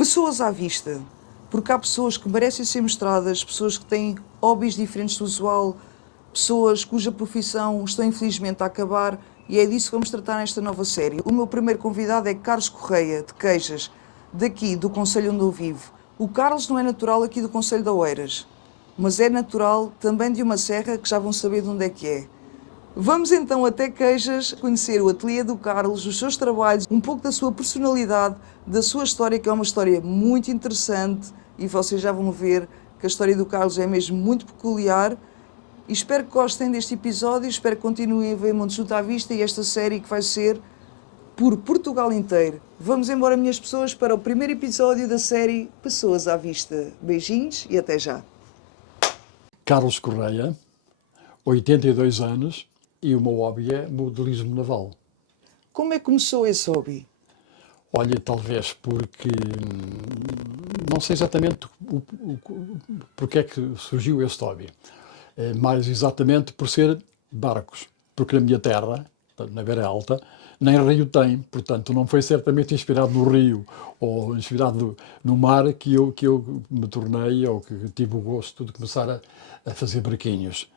Pessoas à vista, porque há pessoas que merecem ser mostradas, pessoas que têm hobbies diferentes do usual, pessoas cuja profissão está infelizmente a acabar, e é disso que vamos tratar nesta nova série. O meu primeiro convidado é Carlos Correia, de Queijas, daqui do concelho onde eu vivo. O Carlos não é natural aqui do concelho de Oeiras, mas é natural também de uma serra que já vão saber de onde é que é. Vamos então até Queijas conhecer o ateliê do Carlos, os seus trabalhos, um pouco da sua personalidade, da sua história, que é uma história muito interessante, e vocês já vão ver que a história do Carlos é mesmo muito peculiar. E espero que gostem deste episódio, espero que continuem a ver Monte Junto à Vista e esta série que vai ser por Portugal inteiro. Vamos embora, minhas pessoas, para o primeiro episódio da série Pessoas à Vista. Beijinhos e até já. Carlos Correia, 82 anos, e o meu hobby é modelismo naval. Como é que começou esse hobby? Olha, talvez porque não sei exatamente porque é que surgiu este hobby, mas exatamente por ser barcos, porque na minha terra, na Beira Alta, nem rio tem, portanto não foi certamente inspirado no rio ou inspirado no mar que eu me tornei ou que tive o gosto de começar a fazer barquinhos.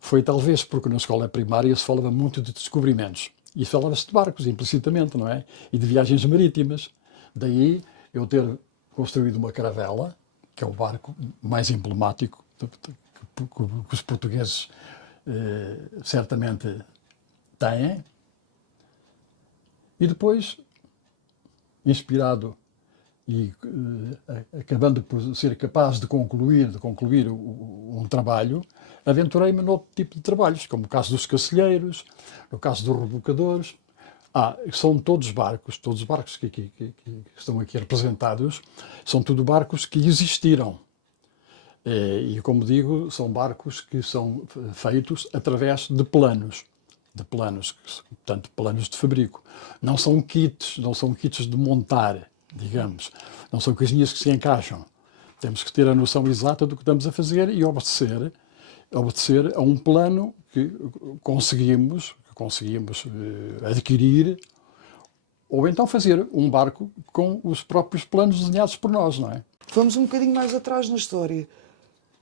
Foi talvez porque na escola primária se falava muito de descobrimentos. E falava-se de barcos, implicitamente, não é? E de viagens marítimas. Daí eu ter construído uma caravela, que é o barco mais emblemático que os portugueses certamente têm. E depois, inspirado e acabando por ser capaz de concluir um trabalho, aventurei-me noutro tipo de trabalhos, como o caso dos cacilheiros, no caso dos rebocadores. São todos os barcos que estão aqui representados, são tudo barcos que existiram. E, como digo, são barcos que são feitos através de planos, portanto, planos de fabrico. Não são kits de montar, digamos. Não são coisinhas que se encaixam. Temos que ter a noção exata do que estamos a fazer e obedecer a um plano que conseguimos adquirir, ou então fazer um barco com os próprios planos desenhados por nós, não é? Vamos um bocadinho mais atrás na história.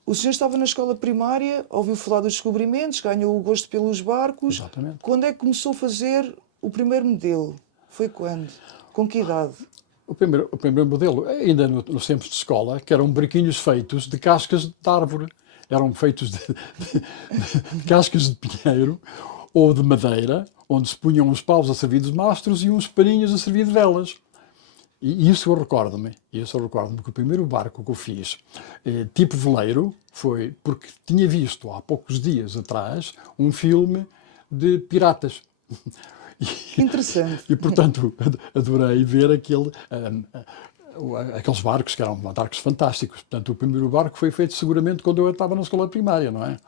O senhor estava na escola primária, ouviu falar dos descobrimentos, ganhou o gosto pelos barcos. Exatamente. Quando é que começou a fazer o primeiro modelo? Foi quando? Com que idade? O primeiro modelo, ainda nos tempos de escola, que eram barquinhos feitos de cascas de árvore. Eram feitos de cascas de pinheiro ou de madeira, onde se punham uns paus a servir de mastros e uns paninhos a servir de velas. E isso eu recordo-me que o primeiro barco que eu fiz, tipo veleiro, foi porque tinha visto há poucos dias atrás um filme de piratas. Que interessante. E, portanto, adorei ver aqueles barcos, que eram barcos fantásticos. Portanto, o primeiro barco foi feito seguramente quando eu estava na escola primária, não é?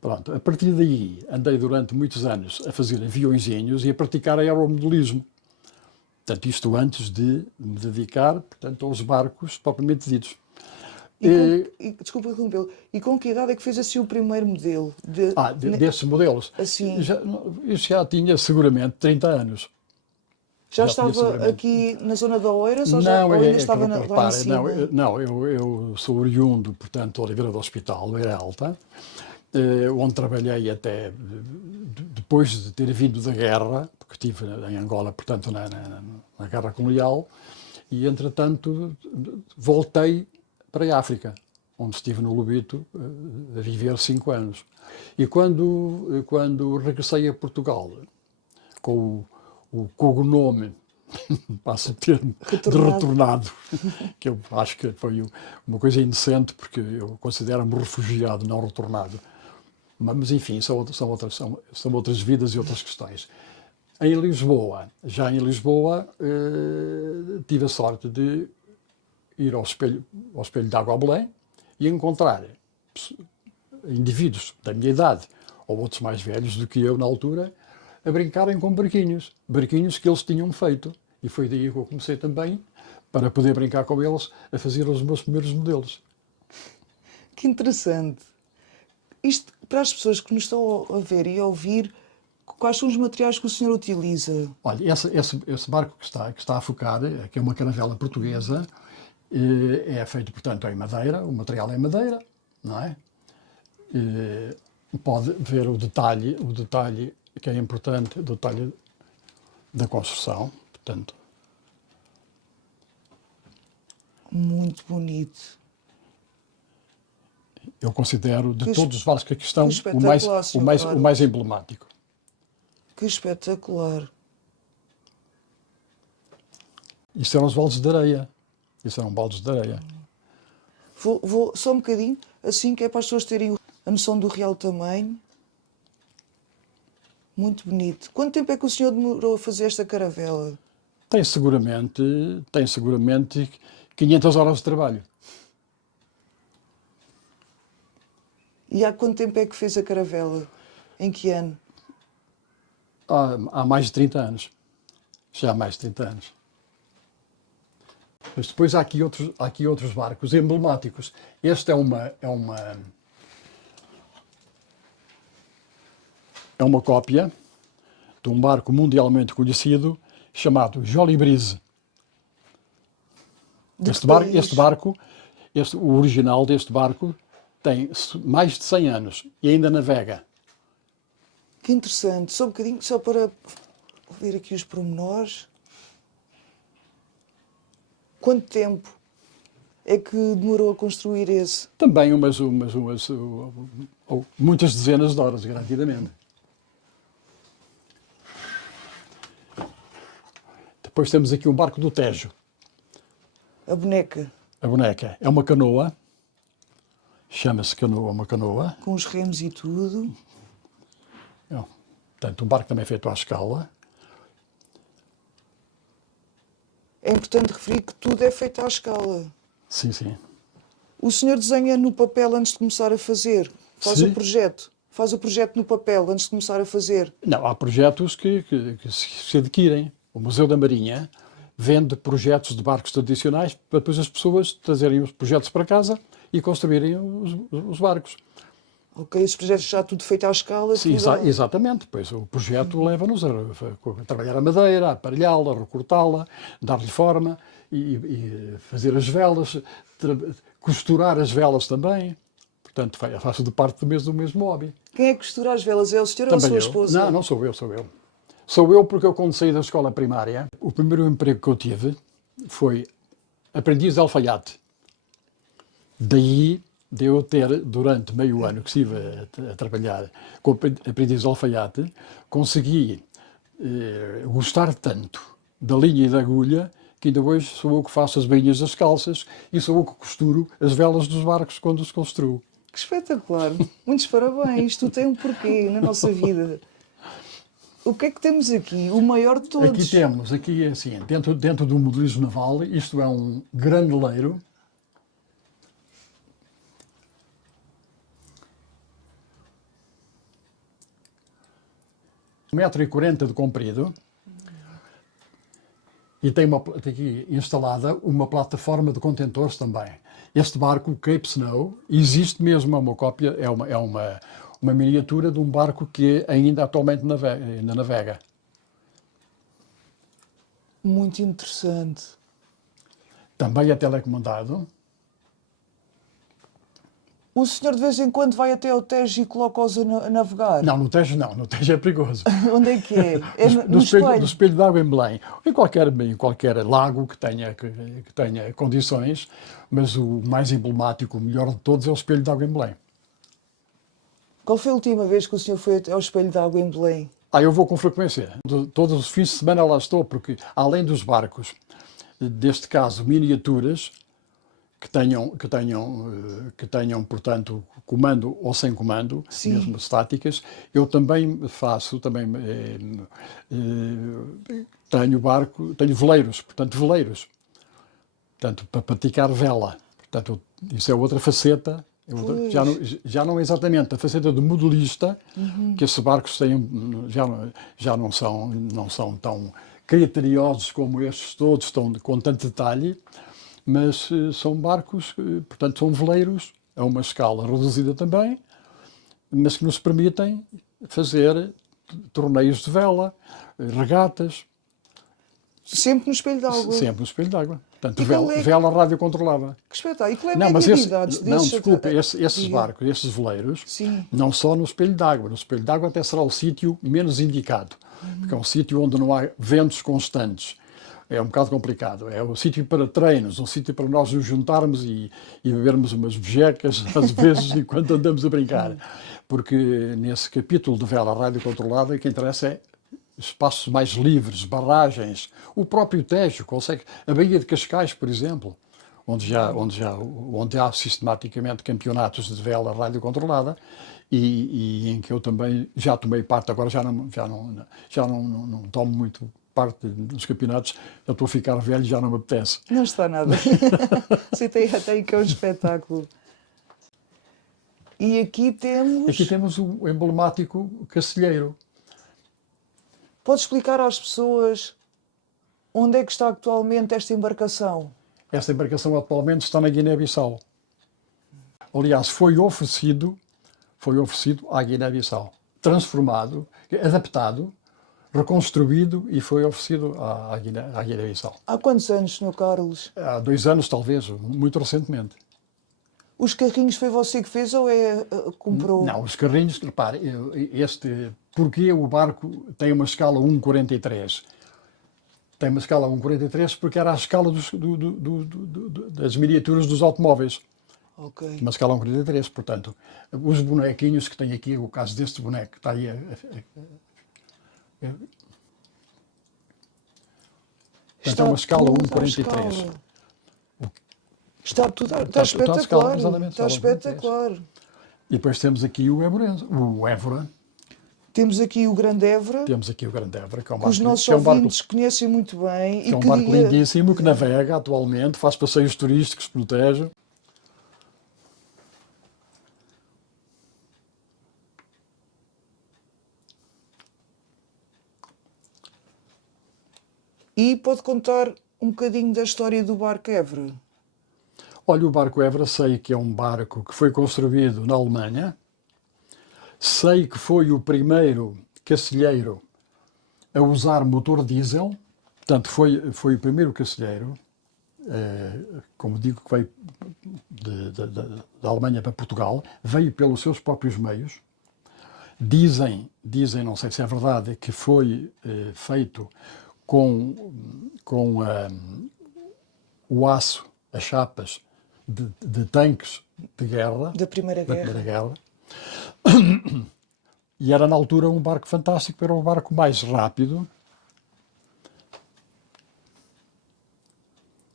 Pronto, a partir daí andei durante muitos anos a fazer aviõezinhos e a praticar aeromodelismo. Portanto, isto antes de me dedicar, portanto, aos barcos propriamente ditos. Desculpa interrompê-lo. E com que idade é que fez assim o primeiro modelo? Desses modelos? Assim. Eu já tinha seguramente 30 anos. Já estava aqui na zona da Oeiras ou ainda estava lá em cima? Eu sou oriundo, portanto, Oliveira do Hospital, Beira Alta, onde trabalhei até depois de ter vindo da guerra, porque estive em Angola, portanto, na guerra colonial, e, entretanto, voltei para a África, onde estive no Lobito a viver 5 anos. E quando regressei a Portugal, com o cognome, passo o termo, de retornado, que eu acho que foi uma coisa indecente, porque eu considero-me refugiado, não retornado. Mas, enfim, são outras vidas e outras questões. Já em Lisboa, tive a sorte de ir ao espelho de Água a Belém e encontrar indivíduos da minha idade, ou outros mais velhos do que eu na altura, a brincarem com barquinhos que eles tinham feito. E foi daí que eu comecei também, para poder brincar com eles, a fazer os meus primeiros modelos. Que interessante. Isto, para as pessoas que nos estão a ver e a ouvir, quais são os materiais que o senhor utiliza? Olha, esse barco que está a focar, que é uma caravela portuguesa, É feito, portanto, em madeira, o material é madeira, não é? Pode ver o detalhe que é importante, o detalhe da construção, portanto. Muito bonito. Eu considero, de Que todos os barcos que aqui estão, espetacular, Sr. o mais emblemático. Que espetacular. Isto eram os baldes de areia. Isso eram baldes de areia. Vou só um bocadinho, assim que é para as pessoas terem a noção do real tamanho. Muito bonito. Quanto tempo é que o senhor demorou a fazer esta caravela? Tem seguramente 500 horas de trabalho. E há quanto tempo é que fez a caravela? Em que ano? Há mais de 30 anos. Já há mais de 30 anos. Mas depois há aqui outros barcos emblemáticos. Este é uma cópia de um barco mundialmente conhecido chamado Jolly Breeze. O original deste barco tem mais de 100 anos e ainda navega. Que interessante. Só um bocadinho, só para ver aqui os pormenores. Quanto tempo é que demorou a construir esse? Também muitas dezenas de horas, garantidamente. Depois temos aqui um barco do Tejo. A boneca. A boneca é uma canoa. Chama-se canoa, uma canoa. Com os remos e tudo. Portanto, um barco também feito à escala. É importante referir que tudo é feito à escala. Sim, sim. O senhor desenha no papel antes de começar a fazer? Faz Sim. o projeto? Faz o projeto no papel antes de começar a fazer? Não, há projetos que se adquirem. O Museu da Marinha vende projetos de barcos tradicionais para depois as pessoas trazerem os projetos para casa e construírem os barcos. Ok, esses projetos já tudo feito à escala? Sim, tudo exatamente. Pois o projeto leva-nos a trabalhar a madeira, a aparelhá-la, a recortá-la, dar-lhe forma e fazer as velas, costurar as velas também. Portanto, faço de parte do mesmo hobby. Quem é que costura as velas? É o senhor Também ou a eu. sua esposa? Não sou eu, sou eu. Sou eu porque eu, quando saí da escola primária, o primeiro emprego que eu tive foi aprendiz de alfaiate. Daí de eu ter, durante meio ano que estive a trabalhar com aprendiz de alfaiate, consegui gostar tanto da linha e da agulha que ainda hoje sou eu que faço as bainhas das calças e sou eu que costuro as velas dos barcos quando os construo. Que espetacular! Muitos parabéns! Isto tem um porquê na nossa vida. O que é que temos aqui? O maior de todos. Aqui assim, dentro do modelismo naval, isto é um graneleiro. Um 1,40 m de comprido. E tem aqui instalada uma plataforma de contentores também. Este barco, o Cape Snow, existe mesmo, é uma cópia, é uma miniatura de um barco que ainda atualmente navega. Muito interessante. Também é telecomandado. O senhor de vez em quando vai até ao Tejo e coloca-os a navegar? Não, no Tejo não, no Tejo é perigoso. Onde é que é? É No espelho de água em Belém. Em qualquer lago que tenha condições, mas o mais emblemático, o melhor de todos, é o espelho de água em Belém. Qual foi a última vez que o senhor foi ao espelho de água em Belém? Eu vou com frequência. Todos os fins de semana lá estou, porque além dos barcos, deste caso, miniaturas, que tenham, portanto, comando ou sem comando, Sim. mesmo estáticas. Eu também tenho veleiros, portanto, para praticar vela. Portanto, isso é outra faceta, já não é exatamente a faceta de modelista, que esses barcos têm, já não são tão criteriosos como estes todos, com tanto detalhe, mas são barcos, portanto, são veleiros, a uma escala reduzida também, mas que nos permitem fazer torneios de vela, regatas, Sempre no espelho de água. Sempre no espelho d'água. Portanto, E qual vela radiocontrolada. Que espetáculo. E qual é a Não, mas média de idades não, desses? desculpe, esses Diga. barcos, esses veleiros, Sim. não só no espelho d'água. No espelho d'água até será o sítio menos indicado, porque é um sítio onde não há ventos constantes. É um bocado complicado. É um sítio para treinos, um sítio para nós nos juntarmos e bebermos umas bejecas, às vezes, enquanto andamos a brincar. Porque nesse capítulo de vela radiocontrolada, o que interessa é espaços mais livres, barragens, o próprio Tejo consegue, a Baía de Cascais, por exemplo, onde há sistematicamente campeonatos de vela radiocontrolada e em que eu também já tomei parte, agora já não tomo muito parte dos campeonatos, já estou a ficar velho e já não me apetece. Não está nada. Você tem até que é um espetáculo. E aqui temos o emblemático Cacilheiro. Pode explicar às pessoas onde é que está atualmente esta embarcação? Esta embarcação atualmente está na Guiné-Bissau. Aliás, foi oferecido à Guiné-Bissau. Transformado, adaptado, reconstruído e foi oferecido à Guiné-Bissau. Há quantos anos, Sr. Carlos? Há 2 anos, talvez, muito recentemente. Os carrinhos foi você que fez ou comprou? Não, os carrinhos, repare, porque o barco tem uma escala 1,43? Tem uma escala 1,43 porque era a escala das miniaturas dos automóveis. Ok. Uma escala 1,43, portanto, os bonequinhos que tem aqui, o caso deste boneco que está aí portanto, é uma escala 1,43. Está espetacular. Está espetacular. E depois temos aqui o Évora. Temos aqui o Grande Évora. Temos aqui o Grande Évora, que é um que barco, os nossos que é um barco, ouvintes conhecem muito bem. que é um barco lindíssimo, que navega atualmente, faz passeios turísticos pelo Tejo. E pode contar um bocadinho da história do barco Évora? Olha, o barco Évora, sei que é um barco que foi construído na Alemanha. Sei que foi o primeiro cacilheiro a usar motor diesel. Portanto, foi o primeiro cacilheiro, como digo, que veio da Alemanha para Portugal. Veio pelos seus próprios meios. Dizem, não sei se é verdade, que foi feito com o aço, as chapas de tanques de guerra. Da Primeira Guerra. E era na altura um barco fantástico, era o barco mais rápido.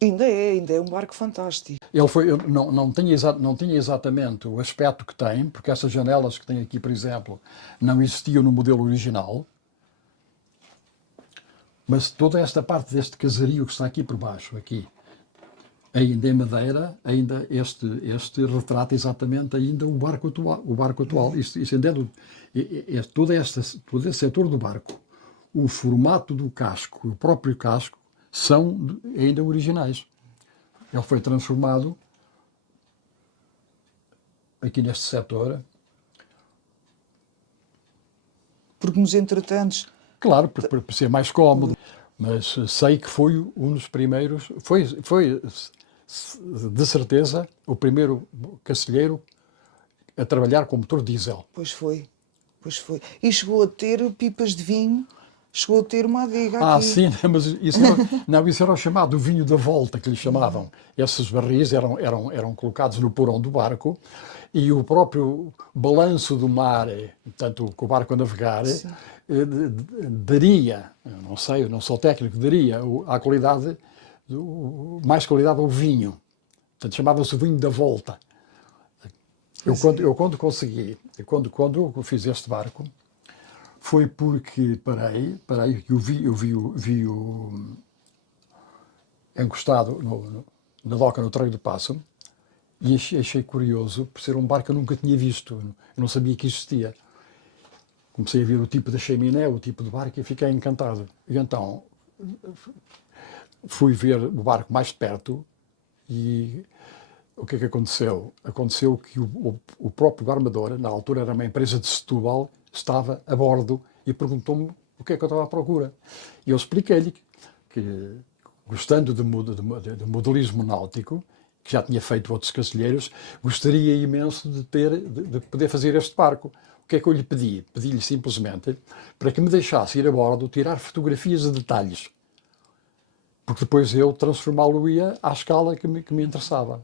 Ainda é um barco fantástico. Ele não tinha exatamente o aspecto que tem, porque essas janelas que tem aqui, por exemplo, não existiam no modelo original. Mas toda esta parte deste casario que está aqui por baixo, aqui, ainda em madeira, ainda este retrata exatamente ainda o barco atual. Todo esse setor do barco, o formato do casco, o próprio casco, são ainda originais. Ele foi transformado aqui neste setor. Porque nos entretantos... Claro, para ser mais cómodo. Mas sei que foi um dos primeiros, foi de certeza o primeiro cacilheiro a trabalhar com motor diesel. Pois foi. E chegou a ter pipas de vinho, chegou a ter uma adega aqui. Ah, sim, mas isso era o chamado vinho da volta, que lhe chamavam. Esses barris eram colocados no porão do barco e o próprio balanço do mar, portanto, com o barco a navegar, daria, eu não sou técnico, daria a qualidade, mais qualidade ao vinho. Portanto, chamava-se o vinho da volta. Eu quando consegui, quando eu fiz este barco, foi porque parei, eu vi-o encostado na doca, no Trevo do Passo, e achei curioso, por ser um barco que eu nunca tinha visto, eu não sabia que existia. Comecei a ver o tipo da chaminé, o tipo de barco, e fiquei encantado. E então fui ver o barco mais de perto e o que é que aconteceu? Aconteceu que o próprio armador, na altura era uma empresa de Setúbal, estava a bordo e perguntou-me o que é que eu estava à procura. E eu expliquei-lhe que, gostando de modelismo náutico, que já tinha feito outros castelheiros, gostaria imenso de poder fazer este barco. O que é que eu lhe pedi? Pedi-lhe simplesmente para que me deixasse ir a bordo, tirar fotografias de detalhes, porque depois eu transformá-lo-ia à escala que me interessava.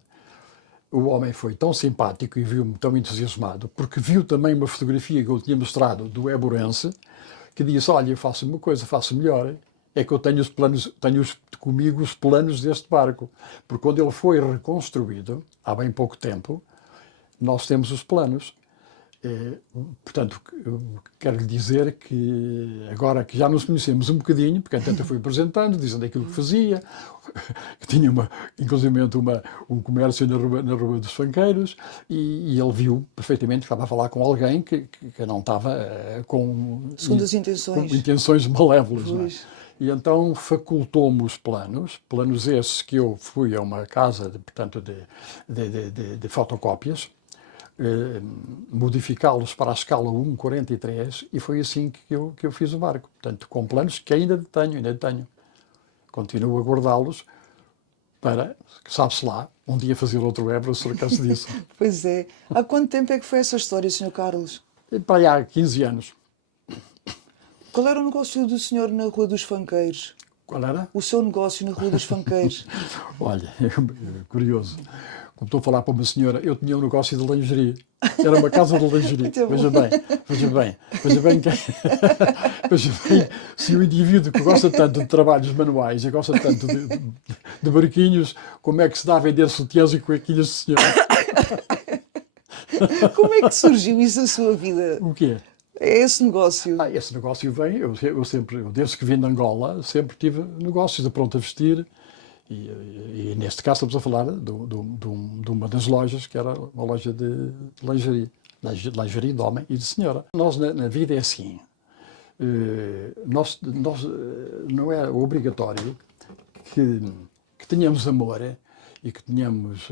O homem foi tão simpático e viu-me tão entusiasmado, porque viu também uma fotografia que eu tinha mostrado do Éborense, que disse: olha, eu faço uma coisa, faço melhor, é que eu tenho comigo os planos deste barco, porque quando ele foi reconstruído, há bem pouco tempo, nós temos os planos. Portanto, eu quero lhe dizer que agora que já nos conhecemos um bocadinho, porque entanto eu fui apresentando, dizendo aquilo que fazia, que tinha inclusive um comércio na Rua dos Fanqueiros, e ele viu perfeitamente que estava a falar com alguém que não estava com Segundas intenções. Com intenções malévolas. Não é? E então facultou-me os planos esses que eu fui a uma casa de fotocópias, modificá-los para a escala 1:43, e foi assim que eu fiz o barco. Portanto, com planos que ainda tenho. Continuo a guardá-los para, sabe-se lá, um dia fazer outro Évora, se acaso disso. Pois é. Há quanto tempo é que foi essa história, Sr. Carlos? Para aí há 15 anos. Qual era o negócio do senhor na Rua dos Fanqueiros? Qual era? O seu negócio na Rua dos Fanqueiros? Olha, curioso. Como estou a falar para uma senhora, eu tinha um negócio de lingerie. Era uma casa de lingerie. Veja bem, se o indivíduo que gosta tanto de trabalhos manuais e gosta tanto de barquinhos, como é que se dá a vender sutiãs e cuequinhas de senhora? Como é que surgiu isso na sua vida? O quê? É esse negócio? Esse negócio vem, eu desde que vim de Angola, sempre tive negócios de pronto a vestir. E neste caso estamos a falar de uma das lojas, que era uma loja de lingerie de homem e de senhora. Nós na vida é assim, nós não é obrigatório que tenhamos amor e que tenhamos,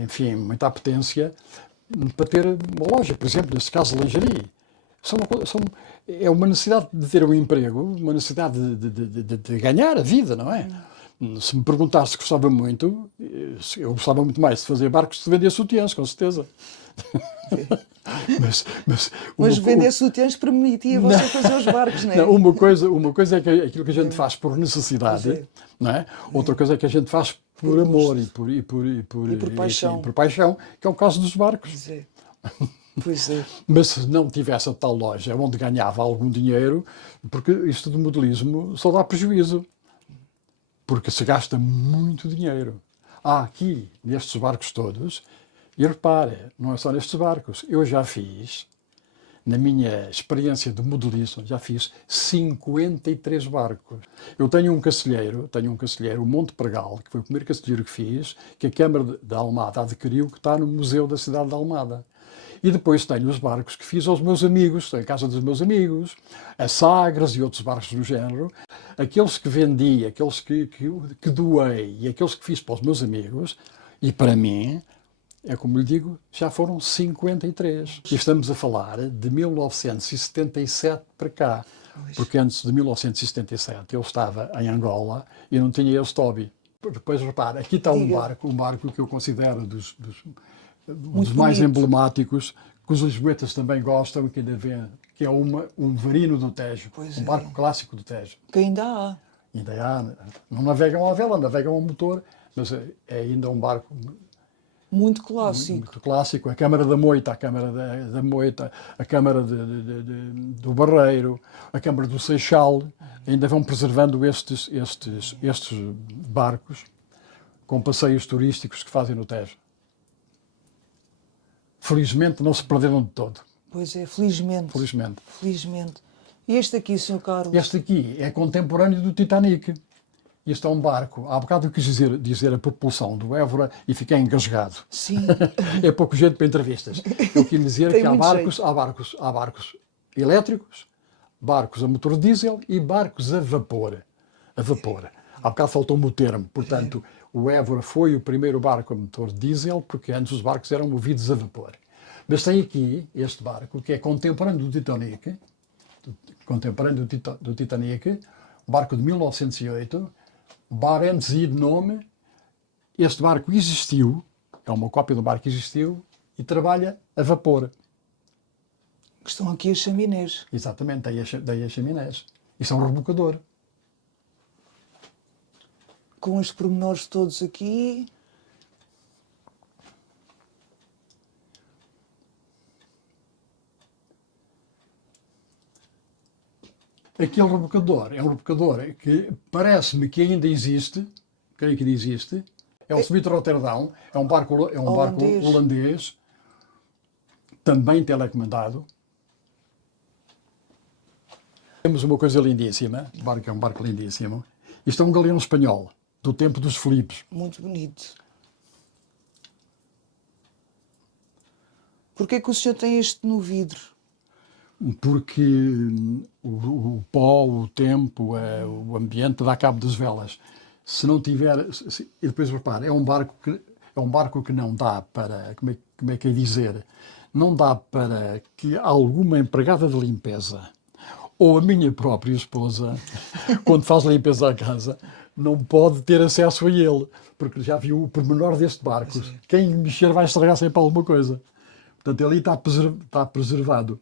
enfim, muita apetência para ter uma loja, por exemplo, neste caso de lingerie. É uma necessidade de ter um emprego, uma necessidade de ganhar a vida, não é? Se me perguntasse se gostava muito, eu gostava muito mais de fazer barcos que de vender sutiãs, com certeza. Mas vender sutiãs permitia você fazer os barcos, não é? Não, uma coisa é aquilo que a gente faz por necessidade, não é? Outra coisa é que a gente faz por amor e por paixão, que é o caso dos barcos. Pois é. Mas se não tivesse a tal loja onde ganhava algum dinheiro, porque isto do modelismo só dá prejuízo. Porque se gasta muito dinheiro. Há aqui, nestes barcos todos, e repare, não é só nestes barcos, eu já fiz, na minha experiência de modelismo, já fiz 53 barcos. Eu tenho um castelheiro, o Monte Pregal, que foi o primeiro castelheiro que fiz, que a Câmara de Almada adquiriu, que está no Museu da cidade de Almada. E depois tenho os barcos que fiz aos meus amigos, a casa dos meus amigos, a Sagres e outros barcos do género. Aqueles que vendi, aqueles que doei e aqueles que fiz para os meus amigos, e para mim, é como lhe digo, já foram 53. E estamos a falar de 1977 para cá. Porque antes de 1977 eu estava em Angola e não tinha este hobby. Depois, repara, aqui está um barco que eu considero dos mais emblemáticos, que os lisboetas também gostam, que ainda vêem, que é um Varino do Tejo, barco clássico do Tejo. Que ainda há. Ainda há, não navegam à vela, navegam a motor, mas é ainda um barco muito clássico. Muito clássico. A Câmara da Moita, a Câmara do Barreiro, a Câmara do Seixal, ainda vão preservando estes barcos com passeios turísticos que fazem no Tejo. Felizmente não se perderam de todo. Pois é, felizmente. E este aqui, Sr. Carlos? Este aqui é contemporâneo do Titanic. Este é um barco. Há bocado eu quis dizer a propulsão do Évora e fiquei engasgado. Sim. É pouco jeito para entrevistas. Eu quis dizer que há barcos elétricos, barcos a motor diesel e barcos a vapor. Há bocado faltou-me o termo. Portanto, o Évora foi o primeiro barco a motor diesel, porque antes os barcos eram movidos a vapor. Mas tem aqui este barco, que é contemporâneo do Titanic, um barco de 1908, Barents de nome. Este barco existiu, é uma cópia do barco que existiu e trabalha a vapor. Estão aqui as chaminés. Exatamente, daí as chaminés. Isso é um rebocador. Com os pormenores todos aqui. Aquele rebocador é um rebocador que parece-me que ainda existe, creio que ainda existe. É o Smith Rotterdam, é um barco holandês, também telecomandado. Temos uma coisa lindíssima, o barco é um barco lindíssimo. Isto é um galeão espanhol, do tempo dos Filipes. Muito bonito. Porquê que o senhor tem este no vidro? Porque o pó, o tempo, o ambiente dá cabo das velas. Se não tiver... E depois, repare, é um barco que não dá para... Como é que é dizer? Não dá para que alguma empregada de limpeza ou a minha própria esposa, quando faz a limpeza à casa, não pode ter acesso a ele. Porque já viu o pormenor deste barco. Quem mexer vai estragar sempre alguma coisa. Portanto, ali está preservado.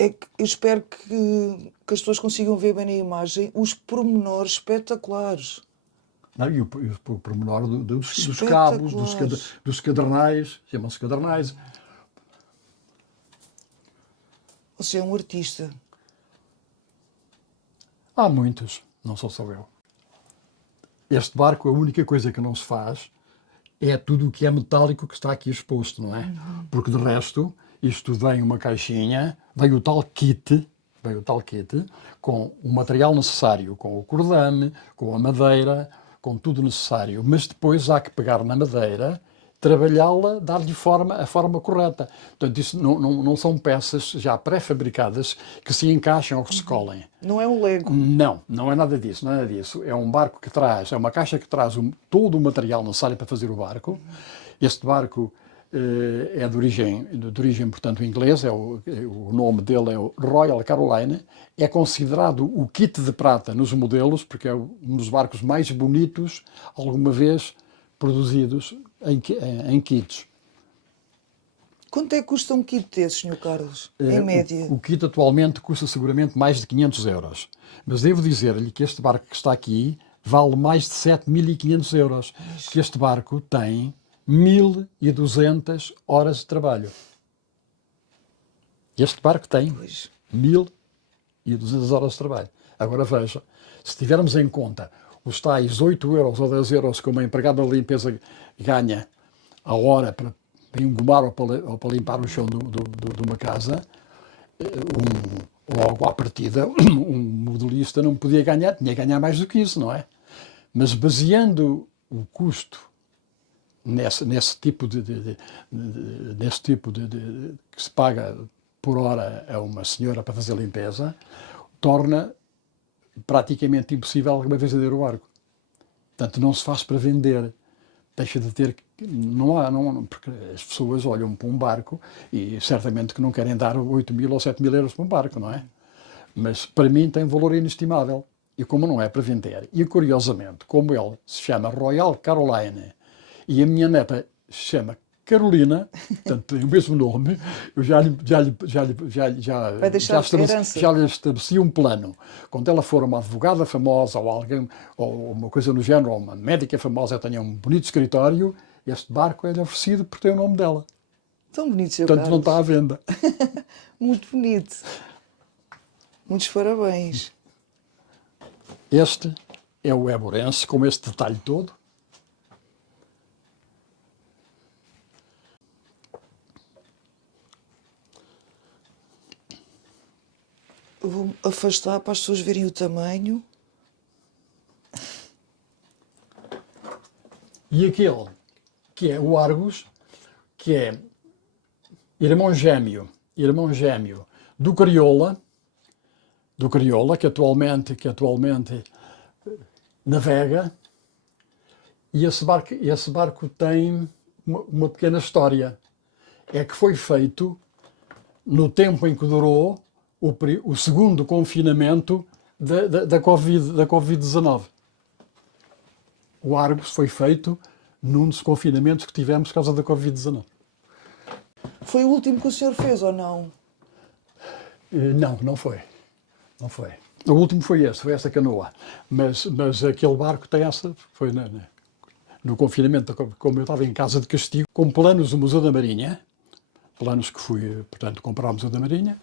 É que eu espero que as pessoas consigam ver bem na imagem os pormenores espetaculares. Não, e o pormenor dos cabos, dos cadernais, chamam-se cadernais. Você é um artista. Há muitos, não sou só eu. Este barco, a única coisa que não se faz é tudo o que é metálico que está aqui exposto, não é? Porque de resto, isto vem uma caixinha, vem o tal kit, com o material necessário, com o cordame, com a madeira, com tudo necessário. Mas depois há que pegar na madeira, trabalhá-la, dar-lhe a forma correta. Portanto, isso não são peças já pré-fabricadas que se encaixam ou que se colhem. Não é um Lego. Não é nada disso, não é nada disso. É um barco que traz, é uma caixa que traz todo o material necessário para fazer o barco. Este barco é de origem, portanto, inglesa, o nome dele é o Royal Caroline, é considerado o kit de prata nos modelos, porque é um dos barcos mais bonitos alguma vez produzidos em kits. Quanto é que custa um kit desse, Sr. Carlos? Em média? O kit atualmente custa seguramente mais de 500 euros. Mas devo dizer-lhe que este barco que está aqui vale mais de 7.500 euros. Porque este barco tem 1.200 horas de trabalho. Este barco tem 1.200 horas de trabalho. Agora veja, se tivermos em conta os tais 8 euros ou 10 euros que uma empregada de limpeza ganha a hora para engomar ou para limpar o chão de uma casa, logo à partida, um modelista não podia ganhar, tinha que ganhar mais do que isso, não é? Mas baseando o custo nesse tipo de que se paga por hora a uma senhora para fazer limpeza, torna praticamente impossível alguma vez vender o barco. Portanto, não se faz para vender. Deixa de ter... porque as pessoas olham para um barco e certamente que não querem dar 8.000 ou 7.000 euros para um barco, não é? Mas para mim tem valor inestimável. E como não é para vender, e curiosamente, como ele se chama Royal Caroline e a minha neta se chama Carolina, portanto tem o mesmo nome, eu já lhe estabeleci um plano. Quando ela for uma advogada famosa ou alguém, ou uma coisa no género, ou uma médica famosa, tenha um bonito escritório, este barco é-lhe oferecido por ter o nome dela. Tão bonito, Sr. Portanto, Carlos. não está à venda. Muito bonito. Muitos parabéns. Este é o Éborense, com este detalhe todo. Eu vou afastar para as pessoas verem o tamanho. E aquele, que é o Argus, que é irmão gêmeo do Crioula, que atualmente navega, e esse barco tem uma pequena história. É que foi feito no tempo em que durou o segundo confinamento da Covid-19. O Argos foi feito num dos confinamentos que tivemos por causa da Covid-19. Foi o último que o senhor fez ou não? Não, não foi. Não foi. O último foi essa canoa. Mas aquele barco tem essa, foi no confinamento, como eu estava em casa de castigo, com planos do Museu da Marinha, planos que fui, portanto, comprar ao Museu da Marinha,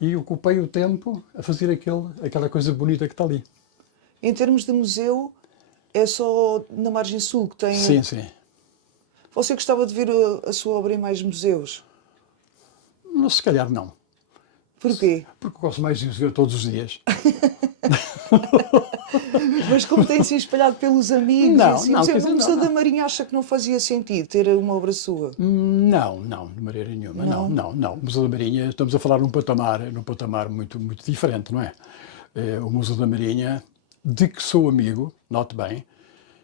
e ocupei o tempo a fazer aquela coisa bonita que está ali. Em termos de museu, é só na margem sul que tem... Sim, sim. Você gostava de ver a sua obra em mais museus? Mas se calhar não. Porquê? Porque gosto mais de os ver todos os dias. Mas como tem se espalhado pelos amigos, Não, assim, não, por quer exemplo, dizer, o Museu não, da não. Marinha acha que não fazia sentido ter uma obra sua? Não, de maneira nenhuma. Não? Não. O Museu da Marinha, estamos a falar num patamar muito, muito diferente, não é? O Museu da Marinha, de que sou amigo, note bem,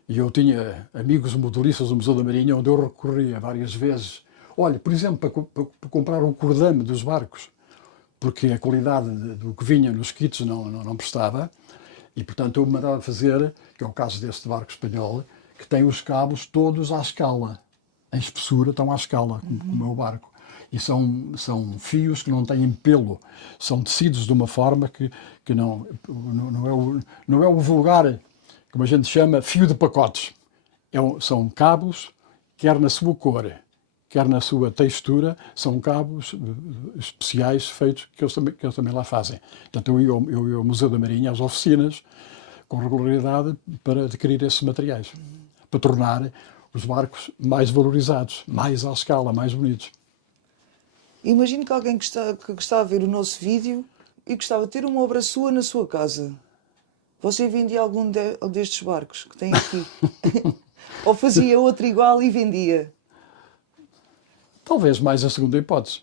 e eu tinha amigos motoristas do Museu da Marinha, onde eu recorria várias vezes, olha, por exemplo, para comprar o cordame dos barcos, porque a qualidade do que vinha nos kits não prestava, e portanto eu me mandava fazer, que é o caso deste barco espanhol, que tem os cabos todos à escala, em espessura estão à escala, como o meu barco. E são fios que não têm pelo, são tecidos de uma forma que não é o vulgar, como a gente chama, fio de pacotes. São cabos, quer na sua cor, quer na sua textura, são cabos especiais feitos que eles também lá fazem. Portanto, eu ia ao Museu da Marinha, às oficinas, com regularidade, para adquirir esses materiais, para tornar os barcos mais valorizados, mais à escala, mais bonitos. Imagino que alguém que está a ver o nosso vídeo e gostava de ter uma obra sua na sua casa. Você vendia algum destes barcos que tem aqui? Ou fazia outro igual e vendia? Talvez mais a segunda hipótese.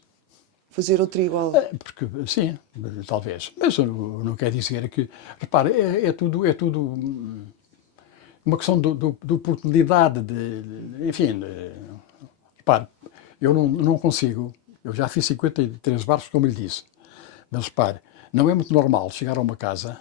Fazer outro igual? Porque, sim, talvez. Mas não quer dizer que... Repare, é tudo uma questão de oportunidade, enfim... Repare, eu não consigo... Eu já fiz 53 barcos, como lhe disse. Mas repare, não é muito normal chegar a uma casa,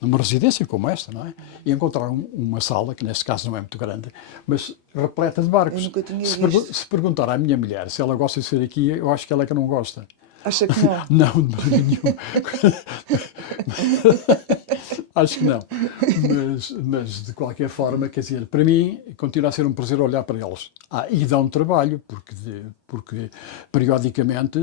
numa residência como esta, não é? E encontrar uma sala, que neste caso não é muito grande, mas repleta de barcos. Eu nunca tinha visto. Se perguntar à minha mulher se ela gosta de ser aqui, eu acho que ela é que não gosta. Acha que não? Não, de maneira nenhuma. Acho que não. Mas, de qualquer forma, quer dizer, para mim, continua a ser um prazer olhar para eles. E dá um trabalho, porque periodicamente,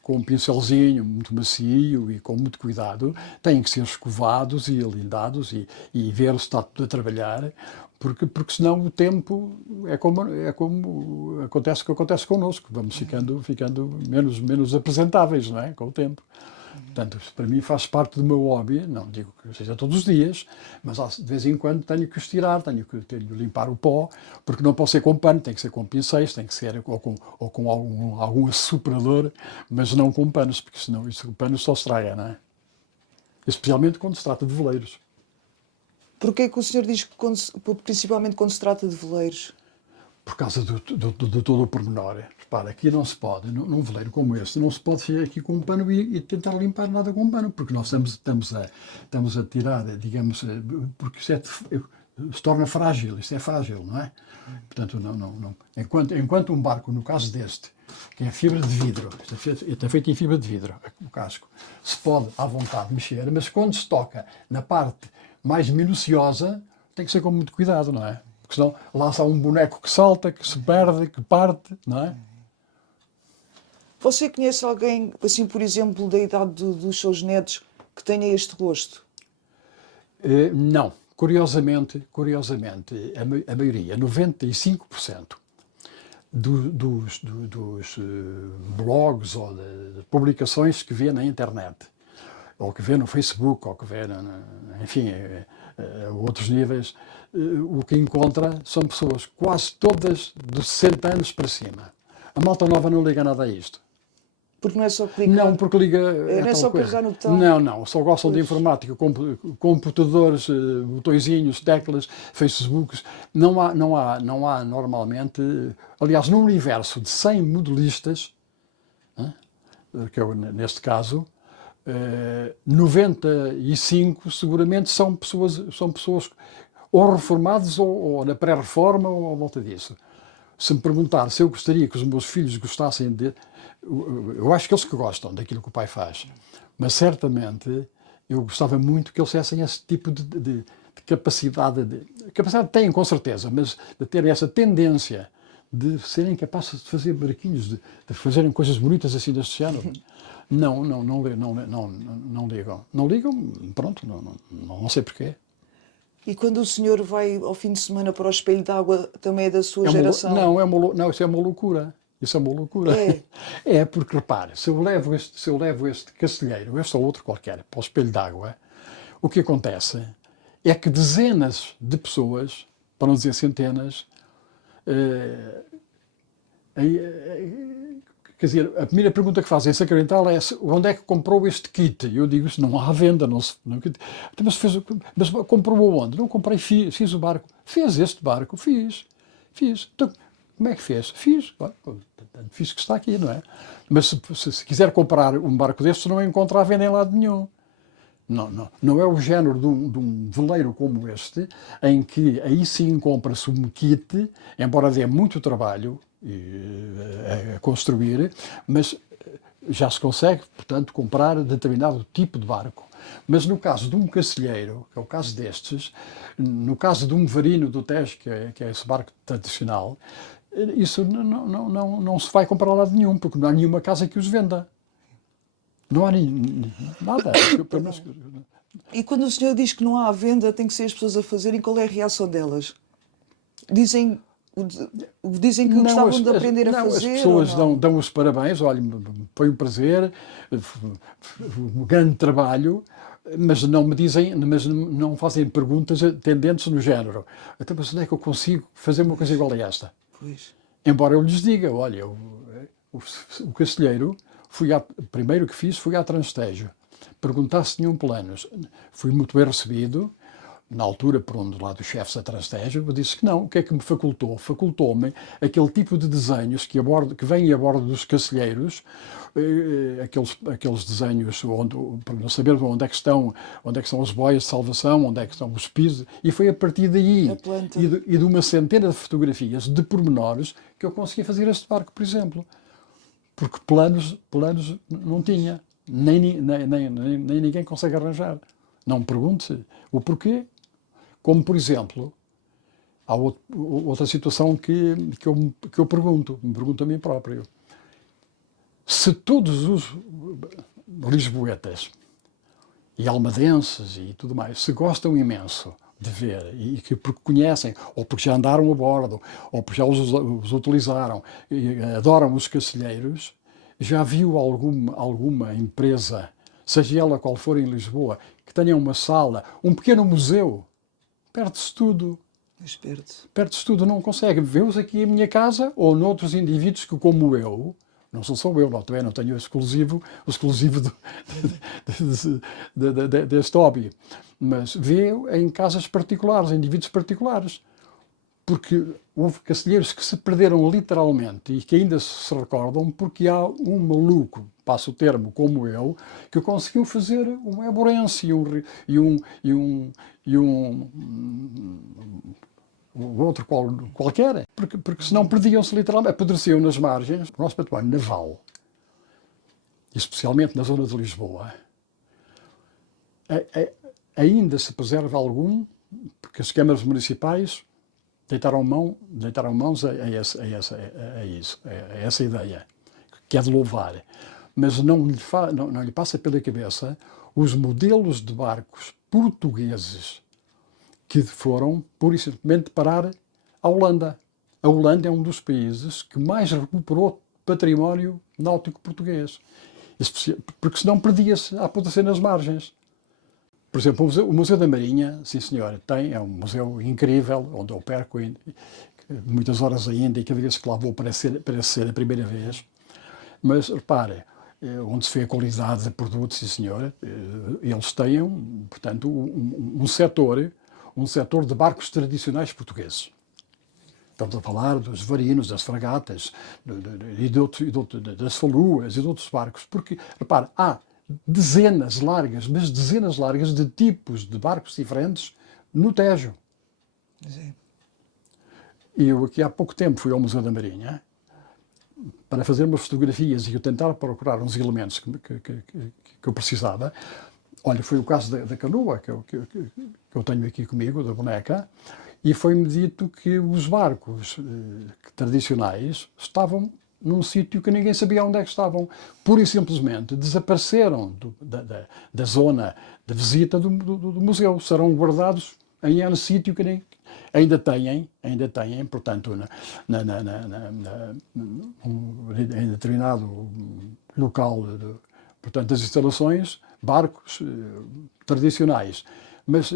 com um pincelzinho muito macio e com muito cuidado, têm que ser escovados e alindados e ver se está tudo a trabalhar, porque senão o tempo é como acontece o que acontece connosco. Vamos ficando menos apresentáveis, não é? Com o tempo. Portanto, para mim faz parte do meu hobby, não digo que seja todos os dias, mas de vez em quando tenho que estirar, tenho que limpar o pó, porque não pode ser com pano, tem que ser com pincéis, tem que ser ou com algum assoprador, mas não com panos, porque senão o pano só estraga, não é? Especialmente quando se trata de veleiros. Porquê é que o senhor diz que, principalmente quando se trata de veleiros? Por causa de todo o pormenor. Repara, aqui não se pode, num veleiro como este, não se pode chegar aqui com um pano e tentar limpar nada com um pano, porque nós estamos a tirar, digamos, porque isto se torna frágil, isto é frágil, não é? Portanto, não. Enquanto um barco, no caso deste, que é fibra de vidro, está feito em fibra de vidro, o casco, se pode à vontade mexer, mas quando se toca na parte mais minuciosa, tem que ser com muito cuidado, não é? Porque senão lá está um boneco que salta, que se perde, que parte, não é? Você conhece alguém, assim, por exemplo, da idade dos seus netos, que tenha este gosto? Não. Curiosamente, a maioria, 95% dos blogs ou de publicações que vê na internet, ou que vê no Facebook, ou que vê, enfim, outros níveis, o que encontra são pessoas quase todas de 60 anos para cima. A malta nova não liga nada a isto. Porque não é só clicar? Não, porque liga não é só carregar no botão? Não, só gostam de informática, computadores, botõezinhos, teclas, Facebooks. Não há normalmente... Aliás, num universo de 100 modelistas, que é neste caso, 95 seguramente são pessoas ou reformadas ou na pré-reforma ou à volta disso. Se me perguntar se eu gostaria que os meus filhos gostassem de... Eu acho que eles que gostam daquilo que o pai faz, mas certamente eu gostava muito que eles tivessem esse tipo de capacidade. Capacidade têm, com certeza, mas de terem essa tendência de serem capazes de fazer barquinhos, de fazerem coisas bonitas assim deste género. Não ligam. Não ligam, pronto, não sei porquê. E quando o senhor vai ao fim de semana para o Espelho d'Água, também é da sua geração? Não, isso é uma loucura. Isso é uma loucura. É. É porque, repare, se eu levo este cacilheiro, este ou outro qualquer, para o Espelho d'Água, o que acontece é que dezenas de pessoas, para não dizer centenas, quer dizer, a primeira pergunta que fazem em Sacramental é onde é que comprou este kit? Eu digo, isso não há venda, mas comprou onde? Não comprei, fiz o barco. Fez este barco? Fiz. Então, como é que fez? Fiz. Fiz que está aqui, não é? Mas se quiser comprar um barco destes, não encontra a venda em lado nenhum. Não é o género de um veleiro como este, em que aí sim compra-se um kit, embora dê muito trabalho a construir, mas já se consegue, portanto, comprar determinado tipo de barco. Mas no caso de um cacilheiro, que é o caso destes, no caso de um varino do Tejo, que é esse barco tradicional, isso não se vai comprar a lado nenhum, porque não há nenhuma casa que os venda. Não há nada. E quando o senhor diz que não há à venda, tem que ser as pessoas a fazerem, qual é a reação delas? Dizem que gostavam de aprender a fazer? As pessoas dão os parabéns, olha, foi um prazer, um grande trabalho, mas não fazem perguntas tendentes no género. Então, mas onde é que eu consigo fazer uma coisa igual a esta? Pois. Embora eu lhes diga, olha, o cacilheiro, primeiro que fiz, fui à Transtejo, perguntar se tinham planos. Fui muito bem recebido, na altura, por um dos chefes da Transtejo, eu disse que não. O que é que me facultou? Facultou-me aquele tipo de desenhos que vêm a bordo dos cacilheiros, aqueles desenhos para não saber onde é que estão as boias de salvação, onde é que estão os pisos, e foi a partir daí e de uma centena de fotografias de pormenores que eu consegui fazer este barco, por exemplo. Porque planos não tinha, nem ninguém consegue arranjar. Não me pergunte o porquê. Como, por exemplo, há outra situação que eu me pergunto a mim próprio. Se todos os lisboetas e almadenses e tudo mais se gostam imenso de ver e porque conhecem, ou porque já andaram a bordo, ou porque já os utilizaram, e adoram os cacilheiros, já viu alguma empresa, seja ela qual for em Lisboa, que tenha uma sala, um pequeno museu? Perde-se tudo. Perde-se tudo, não consegue. Vê-os aqui em minha casa ou noutros indivíduos que, como eu, não sou só eu, também não tenho o exclusivo deste hobby, mas vê em casas particulares, em indivíduos particulares. Porque houve cacilheiros que se perderam literalmente e que ainda se recordam porque há um maluco, passo o termo, como eu, que conseguiu fazer um Éborense e um outro qualquer, porque senão perdiam-se literalmente, apodreciam nas margens. O nosso património naval, especialmente na zona de Lisboa, ainda se preserva algum, porque as câmaras municipais deitaram mãos a essa ideia, que é de louvar. Mas não lhe passa pela cabeça os modelos de barcos portugueses que foram, pura e simplesmente, parar à Holanda. A Holanda é um dos países que mais recuperou património náutico português. Porque senão perdia-se a apodrecer nas margens. Por exemplo, o Museu da Marinha, sim senhor, é um museu incrível, onde eu perco muitas horas ainda e cada vez que lá vou parece ser a primeira vez. Mas, repare, onde se vê a qualidade de produtos, sim senhor, eles têm, portanto, um setor de barcos tradicionais portugueses. Estamos a falar dos varinos, das fragatas, das faluas e de outros barcos. Porque, repare, há dezenas largas, mas dezenas largas de tipos de barcos diferentes no Tejo. Sim. E eu aqui há pouco tempo fui ao Museu da Marinha para fazer umas fotografias e eu tentar procurar uns elementos que eu precisava. Olha, foi o caso da canoa que eu tenho aqui comigo, da boneca, e foi-me dito que os barcos tradicionais estavam num sítio que ninguém sabia onde é que estavam. Pura e simplesmente desapareceram da zona de visita do museu. Serão guardados em um sítio que nem, ainda têm, portanto, em determinado local, portanto, das instalações, barcos tradicionais. Mas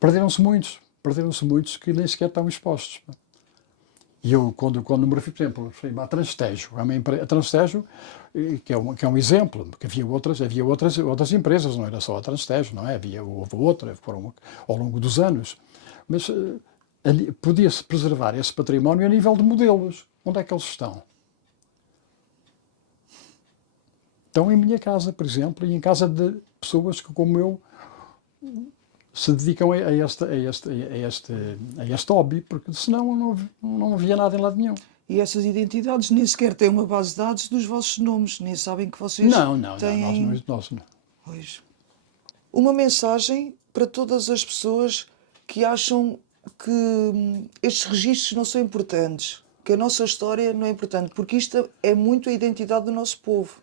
perderam-se muitos que nem sequer estão expostos. E eu, quando me refiro, por exemplo, referi-me à Transtejo, a Transtejo, que é um exemplo, porque havia outras empresas, não era só a Transtejo, não é? Houve outra, foram ao longo dos anos. Mas podia-se preservar esse património a nível de modelos. Onde é que eles estão? Estão em minha casa, por exemplo, e em casa de pessoas que, como eu, se dedicam a este hobby, porque senão não havia nada em lado nenhum. E essas identidades nem sequer têm uma base de dados dos vossos nomes, nem sabem que vocês Não, têm... nós não. Pois. Uma mensagem para todas as pessoas que acham que estes registros não são importantes, que a nossa história não é importante, porque isto é muito a identidade do nosso povo.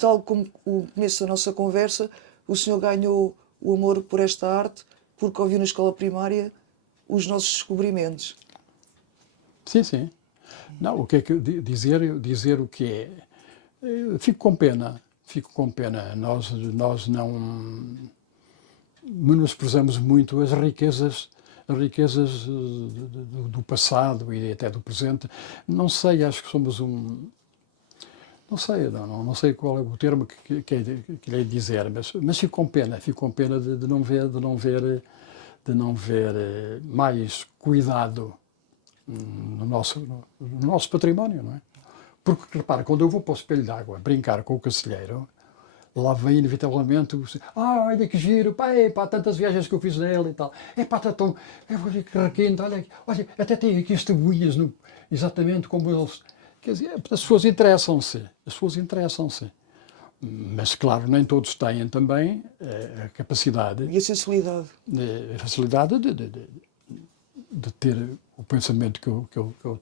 Tal como o começo da nossa conversa, o senhor ganhou o amor por esta arte porque ouviu na escola primária os nossos descobrimentos. Sim, sim. Não, o que é que dizer o que é? Fico com pena. Nós não menosprezamos muito as riquezas do passado e até do presente. Não sei, acho que somos não sei qual é o termo que lhe dizer, mas fico com pena de não ver mais cuidado no nosso património, não é? Porque, repara, quando eu vou para o espelho d'água brincar com o cacilheiro, lá vem inevitavelmente olha que giro, pá, tantas viagens que eu fiz nele e tal. Olha que requinte, olha, até tem aqui as tabuinhas, exatamente como eles... Quer dizer, as pessoas interessam-se. Mas, claro, nem todos têm também a capacidade... E a sensibilidade. A facilidade de ter o pensamento que eu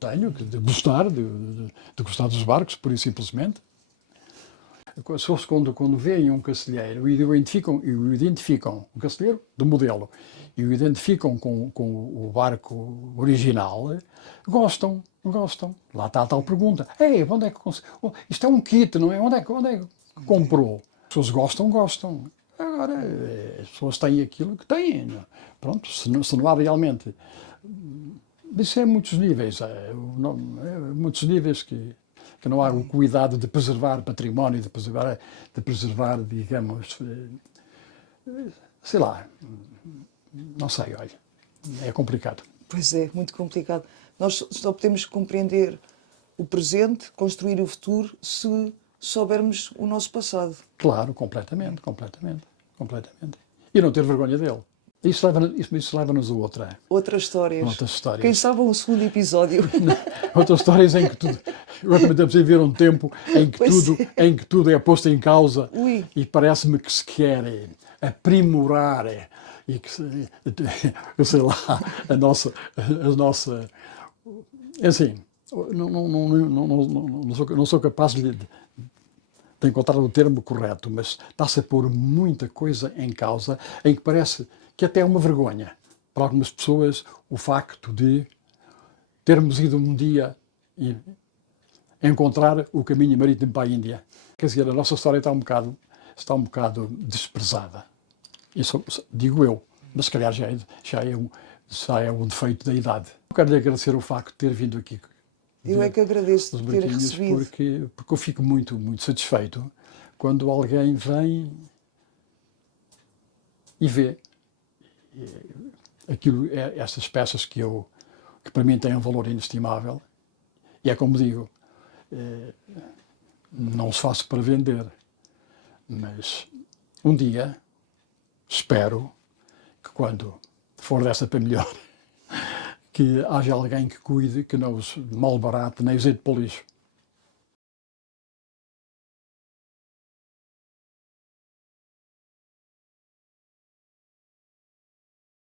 tenho, de gostar, de gostar dos barcos, pura e simplesmente. As pessoas, quando veem um cacilheiro e o identificam um cacilheiro de modelo, e o identificam com o barco original, gostam. Lá está a tal pergunta. Ei, onde é que isto é um kit, não é? Onde é que comprou? As pessoas gostam. Agora, as pessoas têm aquilo que têm. Pronto, se não há realmente... Isso é muitos níveis. Muitos níveis que não há o cuidado de preservar património, de preservar, digamos, sei lá, não sei, olha, é complicado. Pois é, muito complicado. Nós só podemos compreender o presente, construir o futuro, se soubermos o nosso passado. Claro, completamente. E não ter vergonha dele. Isso leva-nos a Outras histórias. Outras histórias. Quem sabe um segundo episódio. Outras histórias em que tudo... Agora também estamos a viver um tempo em que tudo é posto em causa. Ui. E parece-me que se quer aprimorar e que, sei lá, a nossa... Assim, não sou capaz de encontrar o termo correto, mas está-se a pôr muita coisa em causa em que parece que até é uma vergonha para algumas pessoas o facto de termos ido um dia e encontrar o caminho marítimo para a Índia. Quer dizer, a nossa história está um bocado desprezada. Isso digo eu, mas se calhar já é um defeito da idade. Eu quero lhe agradecer o facto de ter vindo aqui. Eu é que agradeço de ter recebido. Porque eu fico muito satisfeito quando alguém vem e vê estas peças que para mim têm um valor inestimável. E é como digo, não se faz para vender. Mas um dia, espero que quando for dessa para melhor, que haja alguém que cuide, que não os malbarate, nem os deite para o lixo.